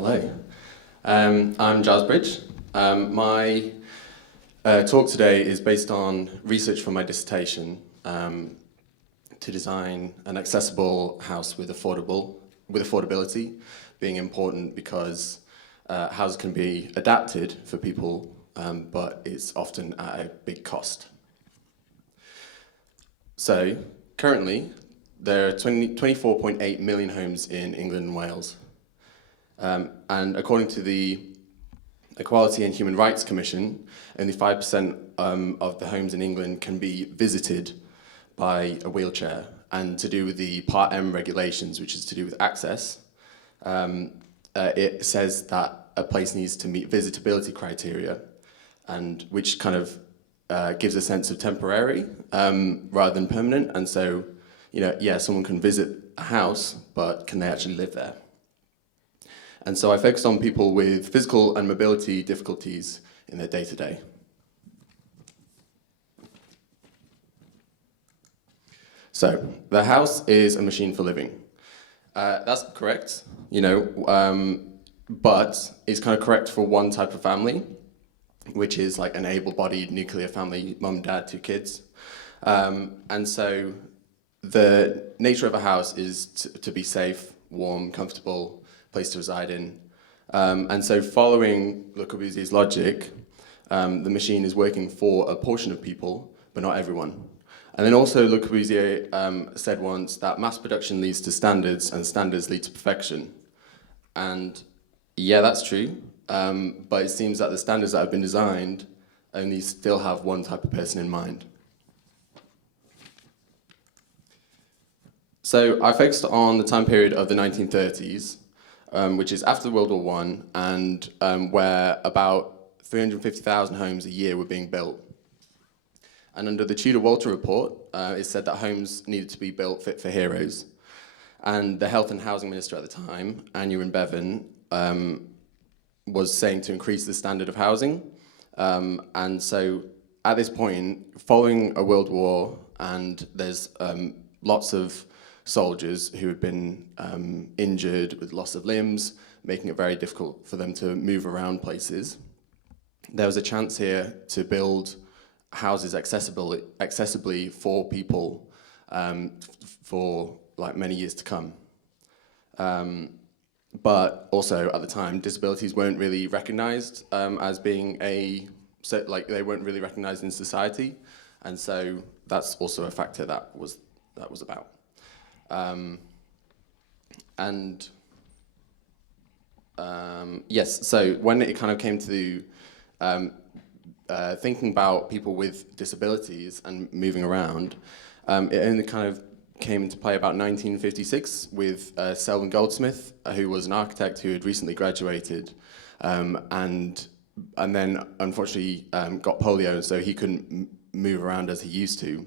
Hello. I'm Giles Bridge. My talk today is based on research from my dissertation to design an accessible house with affordability being important because houses can be adapted for people, but it's often at a big cost. So currently, there are 24.8 million homes in England and Wales. And according to the Equality and Human Rights Commission, only 5% of the homes in England can be visited by a wheelchair. And to do with the Part M regulations, which is to do with access, it says that a place needs to meet visitability criteria, and which kind of gives a sense of temporary rather than permanent. And so, someone can visit a house, but can they actually live there? And so I focused on people with physical and mobility difficulties in their day-to-day. So the house is a machine for living. That's correct, but it's kind of correct for one type of family, which is like an able-bodied nuclear family, mum, dad, 2 kids. And so the nature of a house is to be safe, warm, comfortable, place to reside in. And so following Le Corbusier's logic, the machine is working for a portion of people, but not everyone. And then also Le Corbusier said once that mass production leads to standards and standards lead to perfection. And yeah, that's true, but it seems that the standards that have been designed only still have one type of person in mind. So I focused on the time period of the 1930s, which is after World War I, and where about 350,000 homes a year were being built. And under the Tudor-Walter report, it said that homes needed to be built fit for heroes. And the Health and Housing Minister at the time, Aneurin Bevan, was saying to increase the standard of housing. And so at this point, following a world war, and there's lots of soldiers who had been injured with loss of limbs, making it very difficult for them to move around places. There was a chance here to build houses accessibly for people for like many years to come. But also at the time, disabilities weren't really recognized as being they weren't really recognized in society, and so that's also a factor that was about. Yes, so when it kind of came to thinking about people with disabilities and moving around, it only kind of came into play about 1956 with Selwyn Goldsmith, who was an architect who had recently graduated, and then unfortunately got polio, and so he couldn't move around as he used to.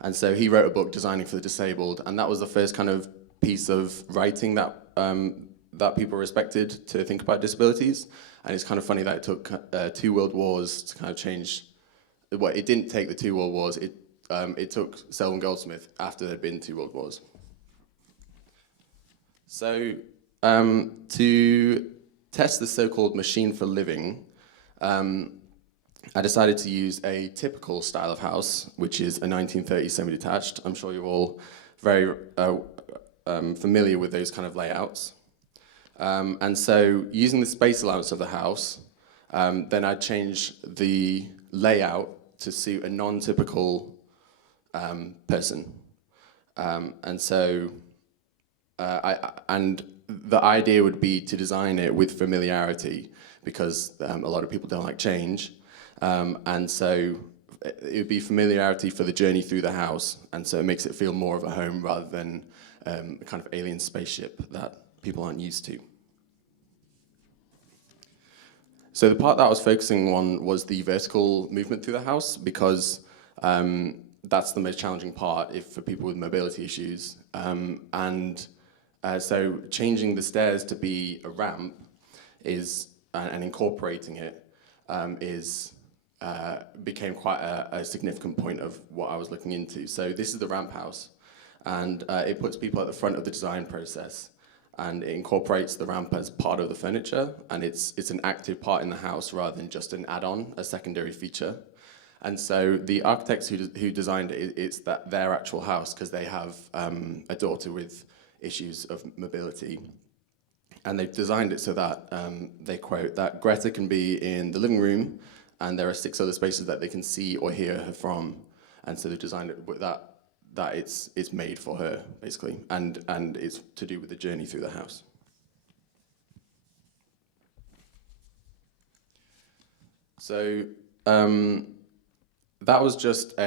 And so he wrote a book, Designing for the Disabled, and that was the first kind of piece of writing that that people respected to think about disabilities. And it's kind of funny that it took 2 world wars to kind of change. Well, it didn't take the 2 world wars. It took Selwyn Goldsmith after there'd been 2 world wars. So to test the so-called machine for living, I decided to use a typical style of house, which is a 1930s semi-detached. I'm sure you're all very familiar with those kind of layouts. And so using the space allowance of the house, then I'd change the layout to suit a non-typical person. And so, and the idea would be to design it with familiarity, because a lot of people don't like change. And so it would be familiarity for the journey through the house, and so it makes it feel more of a home rather than a kind of alien spaceship that people aren't used to. So the part that I was focusing on was the vertical movement through the house, because that's the most challenging part for people with mobility issues. So changing the stairs to be a ramp and incorporating it became quite a significant point of what I was looking into. So this is the ramp house, and it puts people at the front of the design process. and it incorporates the ramp as part of the furniture, and it's an active part in the house rather than just an add-on, a secondary feature. And so the architects who designed it, it's their actual house, because they have a daughter with issues of mobility. And they've designed it so that, they quote, that Greta can be in the living room, and there are 6 other spaces that they can see or hear her from. And so they've designed it with that it's made for her, basically, and it's to do with the journey through the house. So that was just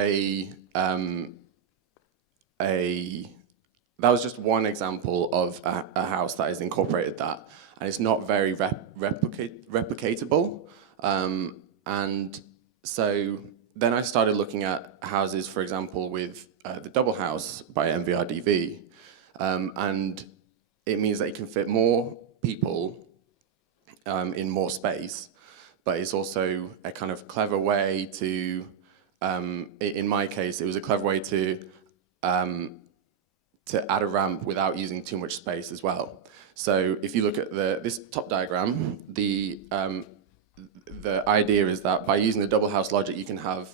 one example of a house that has incorporated that, and it's not very replicatable. And so then I started looking at houses, for example, with the double house by MVRDV, and it means that you can fit more people in more space, but it's also a kind of clever way to, in my case, it was a clever way to add a ramp without using too much space as well. So if you look at this top diagram, the idea is that by using the double house logic, you can have,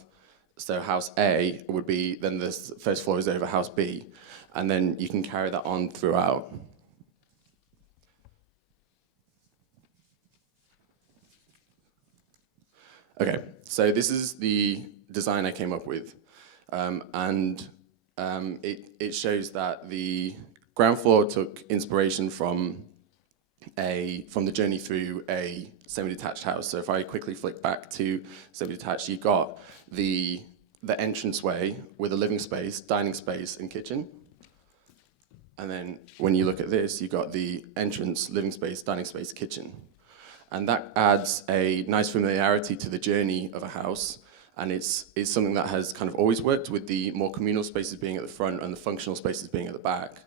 so house A would be, then the first floor is over house B, and then you can carry that on throughout. Okay, so this is the design I came up with, and it shows that the ground floor took inspiration from the journey through a semi-detached house. So if I quickly flick back to semi-detached, you've got the entranceway with a living space, dining space, and kitchen. And then when you look at this, you've got the entrance, living space, dining space, kitchen. And that adds a nice familiarity to the journey of a house. And it's something that has kind of always worked, with the more communal spaces being at the front and the functional spaces being at the back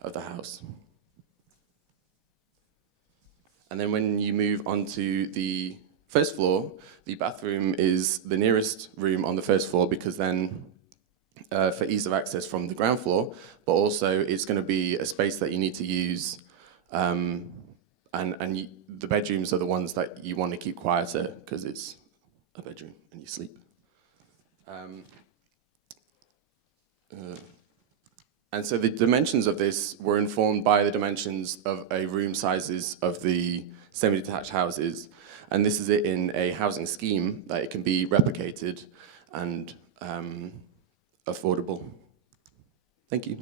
of the house. And then when you move onto the first floor, the bathroom is the nearest room on the first floor, because then for ease of access from the ground floor, but also it's going to be a space that you need to use, and the bedrooms are the ones that you want to keep quieter, because it's a bedroom and you sleep. And so the dimensions of this were informed by the dimensions of a room sizes of the semi-detached houses. And this is it in a housing scheme that it can be replicated and affordable. Thank you.